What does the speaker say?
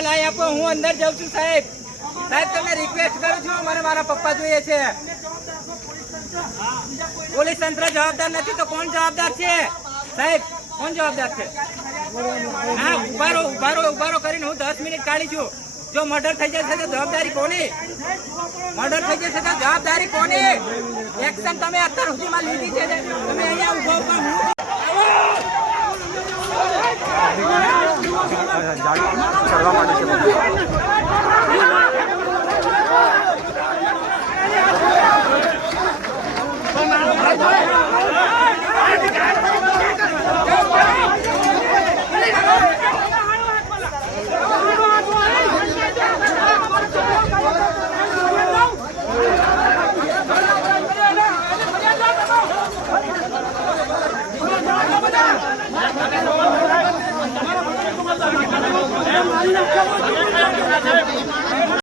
પપ્પા લાવી આપો, હું અંદર જાઉં છું સાહેબ. સાહેબ તમને રિક્વેસ્ટ કરું છું, મને મારા પપ્પા જોઈએ છે. પોલીસ તંત્ર જવાબદાર નથી તો કોણ જવાબદાર છે સાહેબ? કોણ જવાબદાર છે? હા, ઉભારો કરીને હું 10 મિનિટ કાઢી છું. જો મર્ડર થઈ જશે તો જવાબદારી કોની? મર્ડર થઈ જશે તો જવાબદારી કોની? એક્શન તમે અત્યાર સુધીમાં લીધી છે. તમે અહીંયા ઉભો કરવા માટે છે.